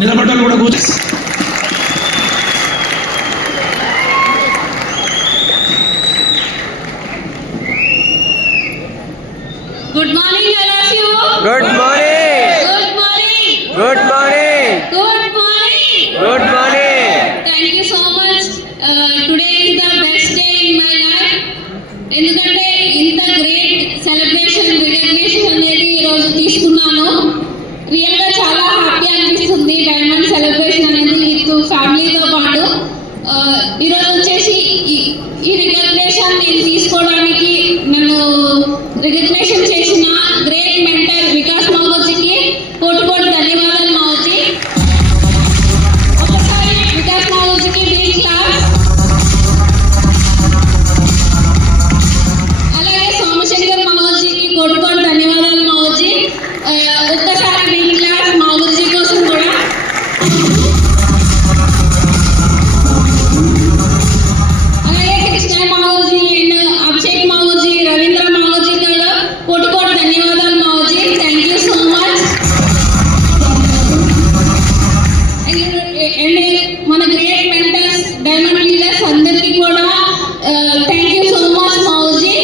నిలబడ్డారు కూడా కూర్చో. Good morning all of you. Good morning. Good morning. Good morning. Good morning. Good morning. Thank you so much. Today is the best day in my life. ఎందుకంటే ఇంత great celebration recognition అనేది ఈరోజు తీసుకున్నాను. రియల్గా చాలా హ్యాపీ అనిపిస్తుంది diamond celebration అనేది with ఫ్యామిలీతో పాటు. ఈరోజు వచ్చేసి ఈ రికగ్నిషన్ నేను తీసుకోవడానికి నన్ను రికగ్నిషన్ చేసిన గ్రేట్ మెంటర్ వికాస్ మావోజీకి కోటి ధన్యవాదాలు మావోజీ. ఒకసారి వికాస్ మావోజీకి బిగ్ క్లాస్. అలాగే సోమశేఖర్ మావోజీకి కోటి ధన్యవాదాలు మావోజీ. ఒక్కసారి బిగ్ క్లాస్ మావోజీ కోసం కూడా. అలాగే కృష్ణ మావోజీ అండ్ అభిషేక్ మావోజీ రవీంద్ర మావోజీ కూడా కోటి ధన్యవాదాలు మావోజీ. Thank you so much. And మన గ్రేట్ మెంటర్స్ డైమండ్ లీడర్స్ అందరికీ కూడా థ్యాంక్ యూ సో మచ్ మావోజీ.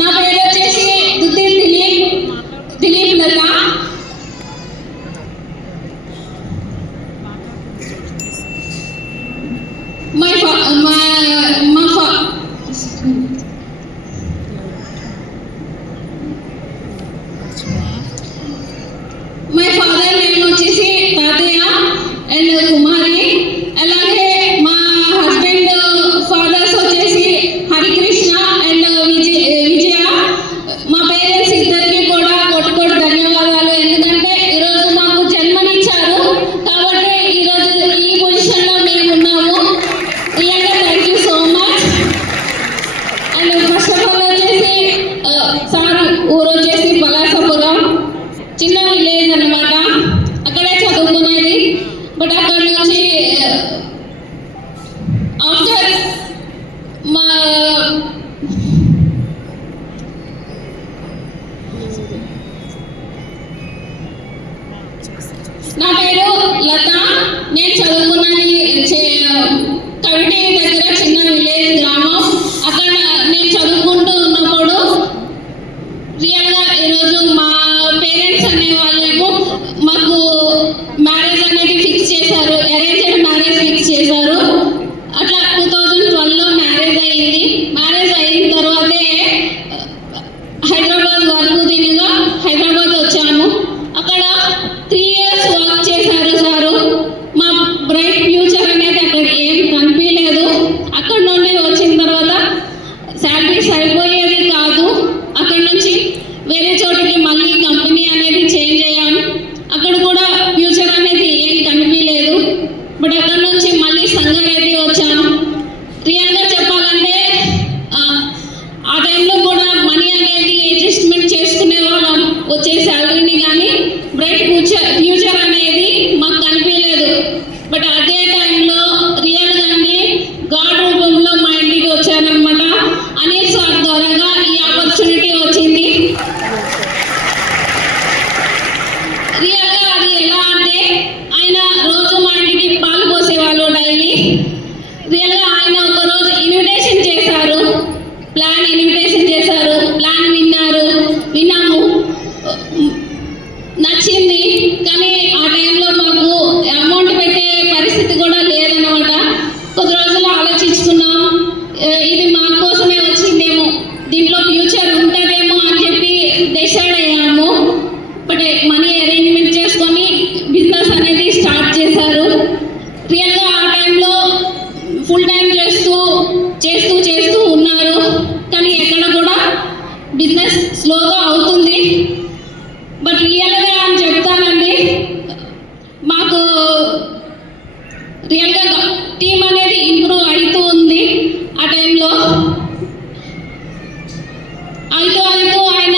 నా పేరు వచ్చేసి Dilip Latha. My father name వచ్చేసి తాతయ్య అండ్ కుమారి. అలాగే మా హస్బెండ్ ఫాదర్స్ వచ్చేసి హరికృష్ణ అండ్ విజయ. మా పేరెంట్స్ ఇద్దరికి కూడా కోటి ధన్యవాదాలు. ఎందుకంటే ఈరోజు మాకు జన్మనిచ్చారు కాబట్టి ఈరోజు ఈ పొజిషన్లో మేము ఉన్నాము. రియల్గా thank you so much. And first of all వచ్చేసి సార్ ఊరు వచ్చేసి పలాసపురం, చిన్న విలేజ్ అనమాట. అక్కడే చదువుకునేది. బట్ అక్కడ నుంచి ఆఫ్టర్ మా నా పేరు లత. నేను చదువుకున్నది కవిటి దగ్గర చిన్న విలేజ్ గ్రామం. అక్కడ నేను చదువుకుంటూ ఉన్నప్పుడు రియల్గా ఈరోజు మా పేరెంట్స్ అనే వాళ్ళేమో మాకు మ్యారేజ్ అనేది ఫిక్స్ చేశారు. అరేంజ్డ్ మ్యారేజ్ ఫిక్స్ చేశారు. అట్లా 2012లో మ్యారేజ్ అయింది. మ్యారేజ్ అయిన తర్వాతే హైదరాబాద్ వరకు దిగుగా హైదరాబాద్ వచ్చాము. అక్కడ 3 years వర్క్ చేశారు సారు. మా బ్రైట్ ఫ్యూచర్ అనేది అక్కడ ఏం కనిపించలేదు. అక్కడ నుండి వచ్చిన తర్వాత శాలరీస్ అయిపోయేది కాదు. అక్కడ నుంచి వేరే చోటికి మళ్ళీ కంపెనీ అనేది చేంజ్ అయ్యాం. అక్కడ కూడా ఫ్యూచర్ అనేది ఏం కనిపించలేదు. బట్ అక్కడ నుంచి మళ్ళీ సంగారెడ్డి వచ్చాను. రియల్గా చెప్పాలంటే ఆ టైంలో కూడా మనీ అనేది అడ్జస్ట్మెంట్ చేసుకునే వాళ్ళం వచ్చే శాలరీని. కానీ బ్రైట్ ఫ్యూచర్ అనేది మాకు కనిపించలేదు. బట్ అదే టైంలో రియల్గానే గాడ్ రూపంలో మా ఇంటికి వచ్చారనమాట. అనిల్ సార్ ద్వారా ఈ ఆపర్చునిటీ వచ్చింది. రియల్గా అది ఎలా అంటే ఆయన రోజు మా ఇంటికి పాలు పోసేవాళ్ళు డైలీ. రియల్గా ఆయన ఒకరోజు ఇన్విటేషన్ చేశారు. ప్లాన్ ఇన్విటేషన్ చేశారు. ప్లాన్ విన్నాము, నచ్చింది. కానీ ఆ టైంలో మాకు అమౌంట్ పెట్టే పరిస్థితి కూడా లేదన్నమాట. కొద్ది రోజులు ఆలోచించుకున్నాం. ఇది మా కోసమే వచ్చిందేమో, దీంట్లో ఫ్యూచర్ ఉంటుందేమో అని చెప్పి డిసైడ్ అయ్యాము. బట్ మనీ అరేంజ్మెంట్ చేసుకొని బిజినెస్ అనేది స్టార్ట్ చేశారు. రియల్గా ఆ టైంలో ఫుల్ టైం చేస్తూ ఉన్నారు. కానీ ఎక్కడ కూడా బిజినెస్ స్లోగా అవుతుంది. బట్ రియల్గా అని చెప్తానండి, మాకు రియల్గా టీం అనేది ఇంప్రూవ్ అవుతూ ఉంది. ఆ టైంలో అవుతూ ఆయన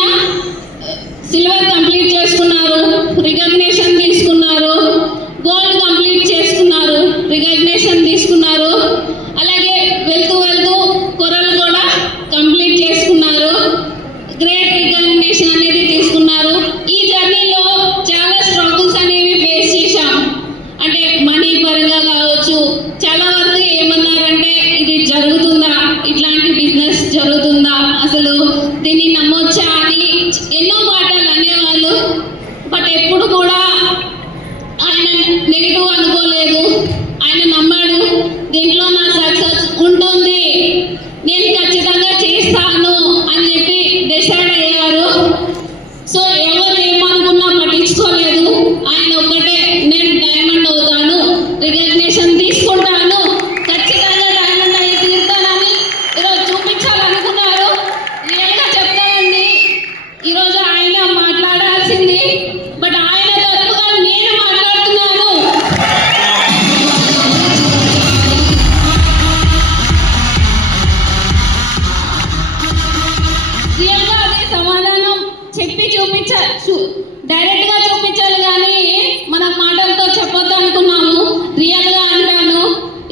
సిల్వర్ కంప్లీట్ చేసుకున్నారు, రికగ్నిషన్ తీసుకున్నారు. గోల్డ్ కంప్లీట్ చేసుకున్నారు, రికగ్నిషన్ తీసుకున్నారు. అలాగే వెళ్తూ కొరలు కూడా కంప్లీట్ చేసుకున్నారు. గ్రేట్ చెప్పి డైరెక్ట్గా చూపించాలి కానీ మన మాటలతో చెప్పొద్దు అనుకున్నాము. రియల్గా అంటాను,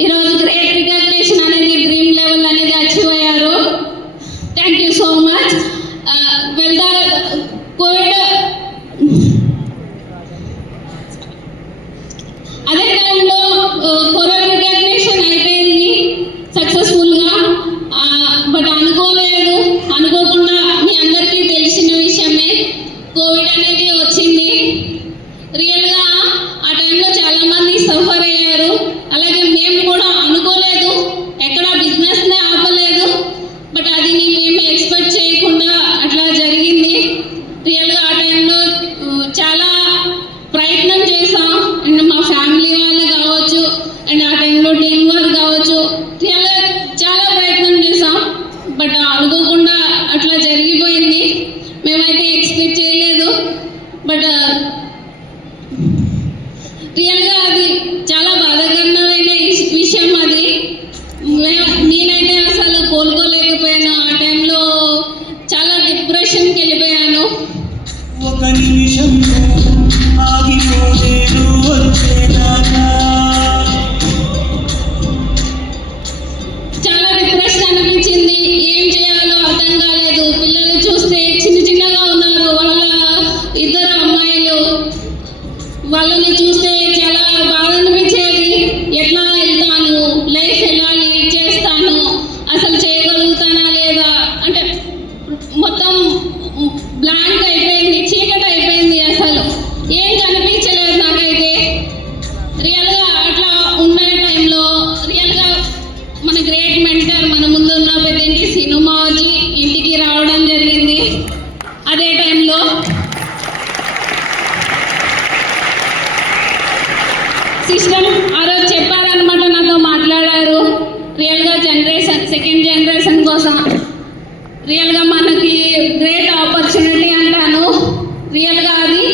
ఈరోజు గ్రేట్ రికగ్నిషన్ అనేది డ్రీమ్ లెవెల్ అనేది అచీవ్ అయ్యారు. Thank you so much. Covid అదే టైంలో కొరోనా రికగ్నిషన్ అయిపోయింది సక్సెస్ఫుల్గా. బట్ అనుకోకుండా మీ అందరికీ తెలిసిన విషయమే కోవిడ్ అనేది వచ్చింది. రియల్గా ఆ టైంలో చాలామంది సఫర్ అయ్యారు. అలాగే మేము కూడా అనుకోలేదు, ఎక్కడ బిజినెస్నే ఆపలేదు. బట్ అది మేము ఎక్స్పెక్ట్ చేయకుండా అట్లా జరిగింది. రియల్గా ఆ టైంలో చాలా ప్రయత్నం చేసాం. అండ్ మా ఫ్యామిలీ వాళ్ళు కావచ్చు, అండ్ ఆ టైంలో టీం వర్క్ కావచ్చు, రియల్గా చాలా ప్రయత్నం చేసాం. బట్ అనుకోకుండా అట్లా జరిగిపోయింది. మేమైతే ఎక్స్పెక్ట్ చేయలేదు. బట్ రియల్గా అది చాలా బాధాకరమైన విషయం. అది నేనైతే అసలు కోలుకోలేకపోయాను. ఆ టైంలో చాలా డిప్రెషన్కి వెళ్ళిపోయాను. ఒక నిమిషం ఆగిపోలేదు వచ్చేదాకా. చాలా డిప్రెషన్ అనిపించింది. ఏం చేయాలో అర్థం కాలేదు. పిల్లలు చూస్తే చిన్నగా ఉన్నారు. వాళ్ళ ఇద్దరు అమ్మాయిలు, వాళ్ళని చూస్తే చాలా బాధ అనిపించేది. ఎట్లా వెళ్తాను, లైఫ్ ఎలా లీడ్ చేస్తాను, అసలు చేయగలుగుతానా లేదా అంటే మొత్తం బ్లాంక్ అయిపోయింది, చీకటి అయిపోయింది. అసలు ఏం కనిపించలేదు నాకైతే. రియల్గా అట్లా ఉన్న టైంలో రియల్గా మన గ్రేట్ మెంటర్, మన ముందు ఉన్న పెద్దంటి సినిమాజీ ఇంటికి రావడం జరిగింది. అదే టైంలో సిస్టమ్ ఆ రోజు చెప్పారనమాట, నాతో మాట్లాడారు. రియల్గా సెకండ్ జనరేషన్ కోసం రియల్గా మనకి గ్రేట్ ఆపర్చునిటీ అంటాను. రియల్గా అది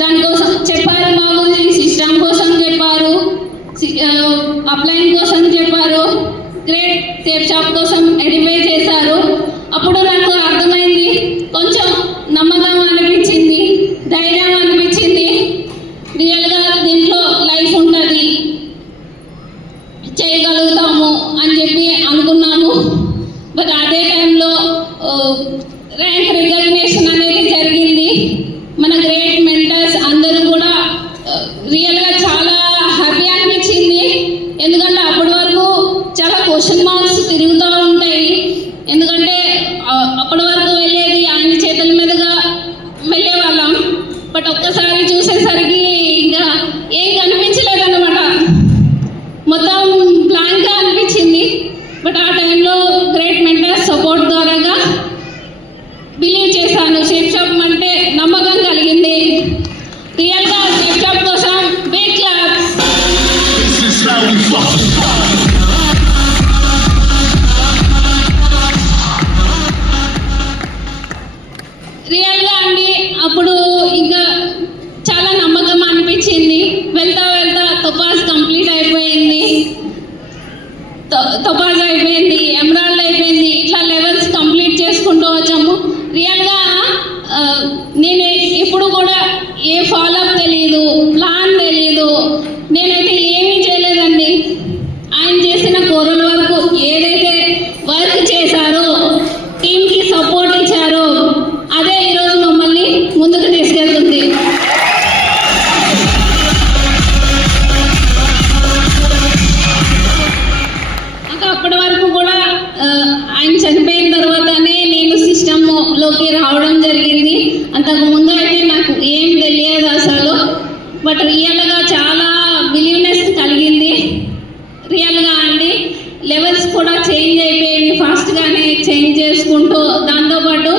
దానికోసం చెప్పారు. మా గురించి సిస్టమ్ కోసం చెప్పారు, అప్లైన్ కోసం చెప్పారు, గ్రేట్ సేఫ్ షాప్ కోసం ఎడిఫై చేశారు. అప్పుడు నాకు అర్థమైంది, కొంచెం నమ్మకం అనిపించింది, ధైర్యం అనిపించింది. రియల్గా దీంట్లో లైఫ్ ఉంటుంది, చేయగలుగుతాము అని చెప్పి అనుకున్నాము. బట్ అదే టైంలో ర్యాంక్ రికగ్నిషన్ అనేది జరిగింది. మన గ్రేట్ మెంటర్స్ అందరూ కూడా రియల్గా చాలా హ్యాపీ అనిపించింది. ఎందుకంటే అప్పటి వరకు చాలా క్వశ్చన్ మార్క్స్ తిరుగుతూ ఉంటాయి. ఎందుకంటే అప్పటి వరకు వెళ్ళేది ఆయన చేతుల మీదుగా వెళ్ళే వాళ్ళం. బట్ ఒక్కసారి చూసేసరికి ఇంకా ఏం కనిపించలేదన్నమాట, మొత్తం బ్లాంక్గా అనిపించింది. బట్ ఆ టైంలో గ్రేట్ మెంటర్స్ సపోర్ట్ ద్వారాగా బిలీవ్ చేశాను. సేఫ్ షాప్ అంటే నమ్మకం కలిగింది. రియల్గా సేఫ్ షాప్ కోసం బిగ్ క్లాప్స్. రియల్గా అండి అప్పుడు ఇంకా చాలా నమ్మకం అనిపించింది. వెళ్తా తొపాజ్ కంప్లీట్ అయిపోయింది, తొపాజ్ అయిపోయింది, ఎమరాల్డ్ అయిపోయింది. ఇట్లా లెవెల్స్ కంప్లీట్ చేసుకుంటూ వచ్చాము. రియల్గా నేను ఇప్పుడు కూడా ఏ ఫాలోఅప్ తెలియదు, ప్లాన్ తెలియదు, నేనైతే ఏమీ చేయలేదండి. ఆయన చేసిన కోరల్ వరకు ఏదైతే వర్క్ చేశారో, టీంకి సపోర్ట్ ఇచ్చారో, అదే ఈరోజు మమ్మల్ని ముందుకు తీసుకెళ్తుంది. అప్పటి వరకు కూడా ఆయన చనిపోయిన తర్వాతనే నేను సిస్టంలోకి రావడం జరిగింది. అంతకు ముందు అయితే నాకు ఏం తెలియదు అసలు. బట్ రియల్గా చాలా బిలీవ్నెస్ కలిగింది. రియల్గా అండి లెవెల్స్ కూడా చేంజ్ అయిపోయేవి, ఫాస్ట్గానే చేంజ్ చేసుకుంటూ. దాంతోపాటు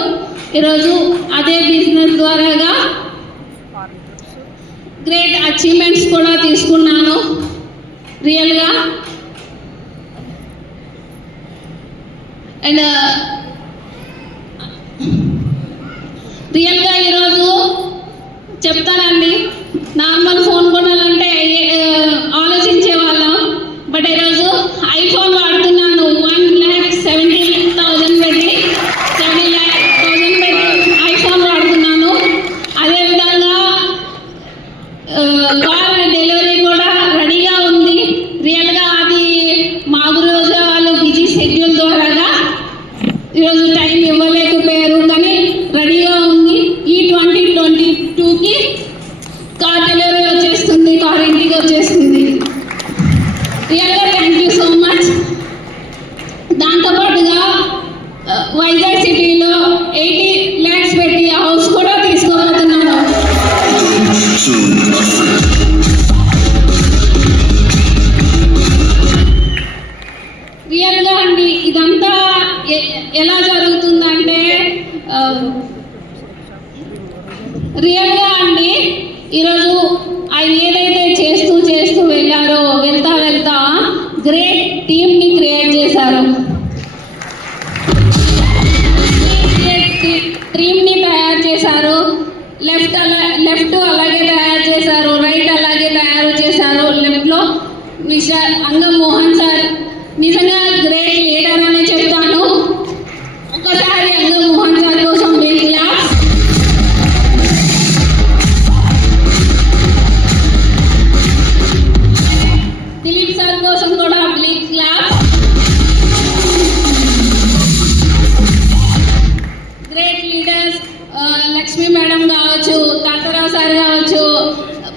ఈరోజు అదే బిజినెస్ ద్వారాగా గ్రేట్ అచీవ్మెంట్స్ కూడా తీసుకున్నాను. రియల్గా అండ్ రియల్గా ఈరోజు చెప్తానండి, నార్మల్ ఫోన్ కొనాలంటే ఆలోచించే వాళ్ళం. బట్ ఈరోజు ఐఫోన్ వాడుతున్నాను. 1,70,000 పెట్టి 70,000 పెట్టి టైం ఇవ్వలేకపోయారు, కానీ రెడీగా ఉంది. ఈ 2022కి కార్ డెలివరీ వచ్చేస్తుంది, కార్ ఇంటికి వచ్చేస్తుంది. రియల్గా థ్యాంక్ యూ సో మచ్. దాంతోపాటుగా వైజాగ్ సిటీలో 80 lakhs పెట్టి హౌస్ కూడా తీసుకోబోతున్నాను. రియల్గా అండి ఇదంతా ఎలా జరుగుతుందంటే రియల్గా అండి ఈరోజు ఆయన ఏదైతే చేస్తూ వెళ్ళారో వెళ్తా గ్రేట్ టీమ్ని క్రియేట్ చేశారు. టీమ్ని తయారు చేశారు. లెఫ్ట్ అలాగే తయారు చేశారు, రైట్ అలాగే తయారు చేశారు. లెఫ్ట్లో మిస్టర్ అంగం మోహన్ సార్ నిజంగా గ్రేట్ లీడర్ అనే చెప్తాను. ఒకసారి అంగం మోహన్ సార్ కోసం బిగ్ క్లాప్స్. దిలీప్ సార్ కోసం కూడా big claps. Great leaders Lakshmi madam కావచ్చు, తాతారావు సార్ కావచ్చు,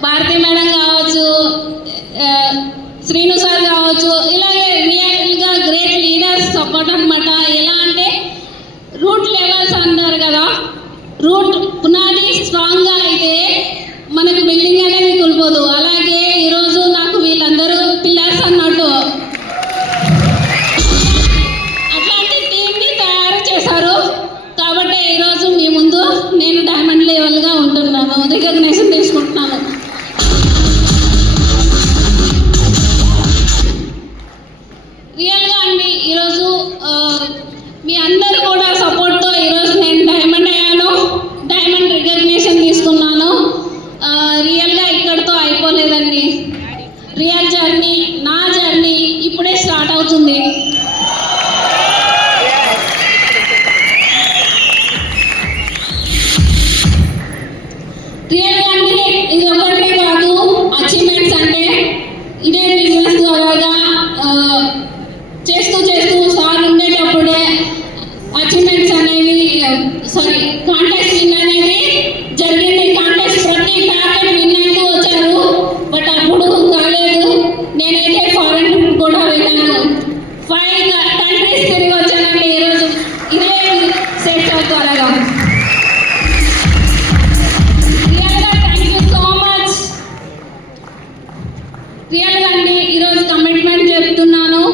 భారతి మేడం కావచ్చు, శ్రీను సార్ కావచ్చు, ఇలాగే రియల్గా గ్రేట్ లీడర్స్ సపోర్ట్ అనమాట. ఎలా అంటే రూట్ లెవెల్స్ అంటారు కదా, రూట్ పునాది స్ట్రాంగ్గా అయితే మనకు బిల్డింగ్ అనేది కూలిపోదు. అలాగే ఈరోజు నాకు వీళ్ళందరూ పిల్లర్స్ అన్నట్టు అట్లాంటి టీంని తయారు చేశారు. కాబట్టి ఈరోజు మీ ముందు నేను డైమండ్ లెవెల్గా ఉంటున్నాను, రికగ్నేషన్ తీసుకుంటున్నాను. రియల్గా అండి ఈరోజు మీ అందరు కూడా సపోర్ట్తో ఈరోజు నేను డైమండ్ అయ్యాను, డైమండ్ రికగ్నేషన్ తీసుకున్నాను. రియల్గా ఇక్కడితో అయిపోలేదండి. రియల్ జర్నీ, నా జర్నీ ఇప్పుడే స్టార్ట్ అవుతుంది. రియల్గా అంటే ఇది ఒకటే కాదు, అచీవ్మెంట్స్ అంటే ఇదే బిజినెస్ ద్వారా చేస్తూ సార్ ఉండేటప్పుడే అచీవ్మెంట్స్ అనేవి కాంటెస్ట్ విన్ అనేది జరిగింది. కాంటెస్ట్ ప్రతి టార్గెట్ విన్ అవుతూ వచ్చారు. బట్ అప్పుడు కాలేదు. నేనైతే ఫారెన్ కూడా వెళ్ళాను. 5 countries తిరిగి వచ్చానండి ఈరోజు ఇదే సెట్ త్వరగా. రియల్గా థ్యాంక్ యూ సో మచ్. రియల్గా అండి ఈరోజు కమిట్మెంట్ చెప్తున్నాను.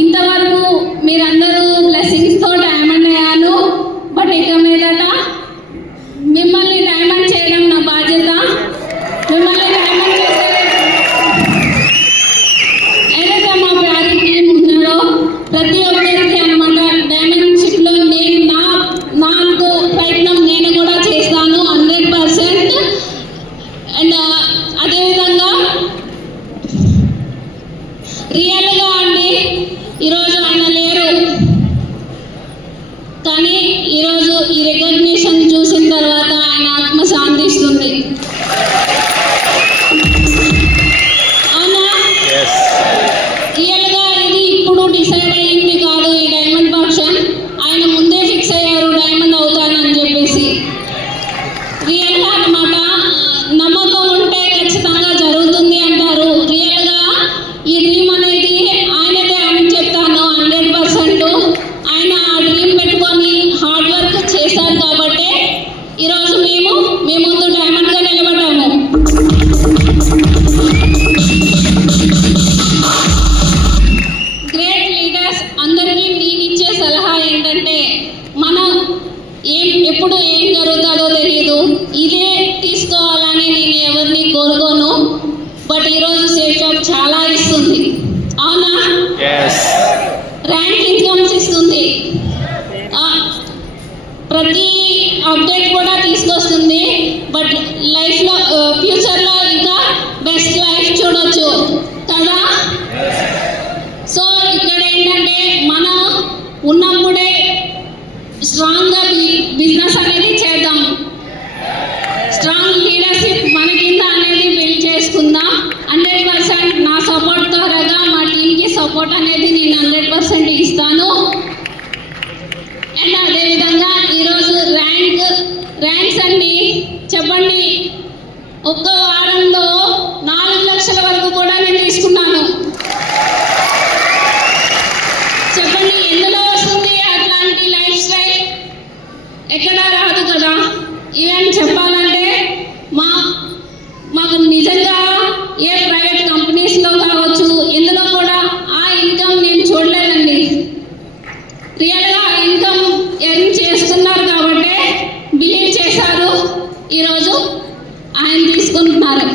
ఇంతవరకు మీరందరూ బ్లెస్సింగ్స్తో డైమండ్ అయ్యాను. బట్ ఇక మీదట మిమ్మల్ని డైమండ్ చేయడం నా బాధ్యత. మిమ్మల్ని డైమండ్ చేసే ఏదైతే మా ప్యారీ టీం ఉన్నారో ప్రతి ఒక్కరికి అనమాట డైమండ్షిప్లో నేను నాకు ప్రయత్నం నేను కూడా చేస్తాను 100%. అండ్ అదేవిధంగా రియల్గా అండి ఈరోజు ఆయన లేరు, కానీ ఈరోజు ఈ రికగ్నిషన్ చూసిన తర్వాత ఆయన ఆత్మ శాంతిస్తుంది. అవునా? రియల్గా ఇది ఇప్పుడు డిసైడ్ అయ్యింది కాదు. ఈ డైమండ్ ఫంక్షన్ ఆయన ముందే ఫిక్స్ అయ్యారు డైమండ్ అవుతానని చెప్పేసి. రియల్గా అనమాట నమ్మకం ఉంటే ఖచ్చితంగా జరుగుతుంది అంటారు. రియల్గా ఈ డ్రీమ్ అనేది ఆయనదే అని చెప్తాను 100%. ఆయన ఆ డ్రీమ్ పెట్టుకొని హార్డ్ వర్క్ చేశారు కాబట్టి ఈరోజు మేము మీ ముందు డైమండ్గా నిలబడ్డాము. గ్రేట్ లీడర్స్ అందరికీ నేను ఇచ్చే సలహా ఏంటంటే మనం ఎప్పుడు ఏం జరుగుతుందో తెలియదు. ఇదే తీసుకోవాలని నేను ఎవరిని కోరుకోను. బట్ ఈరోజు సేఫ్ జాబ్ చాలా ఇస్తుంది. అవునా? ర్యాంక్ ఇన్కమ్స్ ఇస్తుంది, ప్రతి అప్డేట్ కూడా తీసుకొస్తుంది. బట్ లైఫ్లో ఫ్యూచర్లో ఇంకా బెస్ట్ లైఫ్ చూడొచ్చు కదా. సో ఇక్కడ ఏంటంటే మనం ఉన్నప్పుడే స్ట్రాంగ్గా బిజినెస్ అనేది చేద్దాం. స్ట్రాంగ్ లీడర్షిప్ మన కింద అనేది బిల్డ్ చేసుకుందాం. 100% నా సపోర్ట్ ద్వారా మా టీంకి సపోర్ట్ అనేది నేను 100% ఇస్తాను. అండ్ ఎక్కడా రాదు కదా. ఈవెన్ చెప్పాలంటే మాకు నిజంగా ఏ ప్రైవేట్ కంపెనీస్లో కావచ్చు ఇందులో కూడా ఆ ఇన్కమ్ నేను చూడలేదండి. రియల్గా ఆ ఇన్కమ్ ఎర్న్ చేస్తున్నారు కాబట్టి బిలీవ్ చేశారు, ఈరోజు ఆయన తీసుకుంటున్నారు.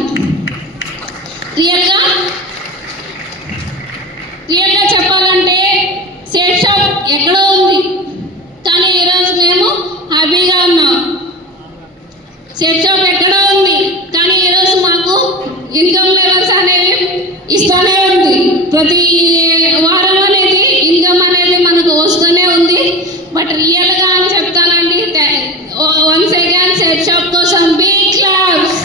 రియల్గా చెప్పాలంటే సేఫ్ షాప్ ఎక్కడో ఉంది, కానీ ఈరోజు మేము హ్యాపీగా ఉన్నాం. సేఫ్ షాప్ ఎక్కడో ఉంది, కానీ ఈరోజు మాకు ఇన్కమ్ లెవెల్స్ అనేవి ఇస్తూనే ఉంది. ప్రతి వారం అనేది ఇన్కమ్ అనేది మనకు వస్తూనే ఉంది. బట్ రియల్గా అని చెప్తానండి, వన్స్ అగైన్ సేఫ్ షాప్ కోసం big claps.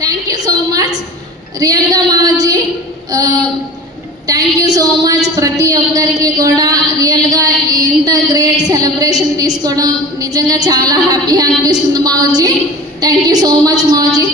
Thank you so much రియల్గా మావజీ, థ్యాంక్ యూ సో మచ్. ప్రతి ఒక్కరికి కూడా రియల్గా ఇంత గ్రేట్ సెలబ్రేషన్ తీసుకోవడం నిజంగా చాలా హ్యాపీగా అనిపిస్తుంది మావజీ. Thank you so much మావజీ.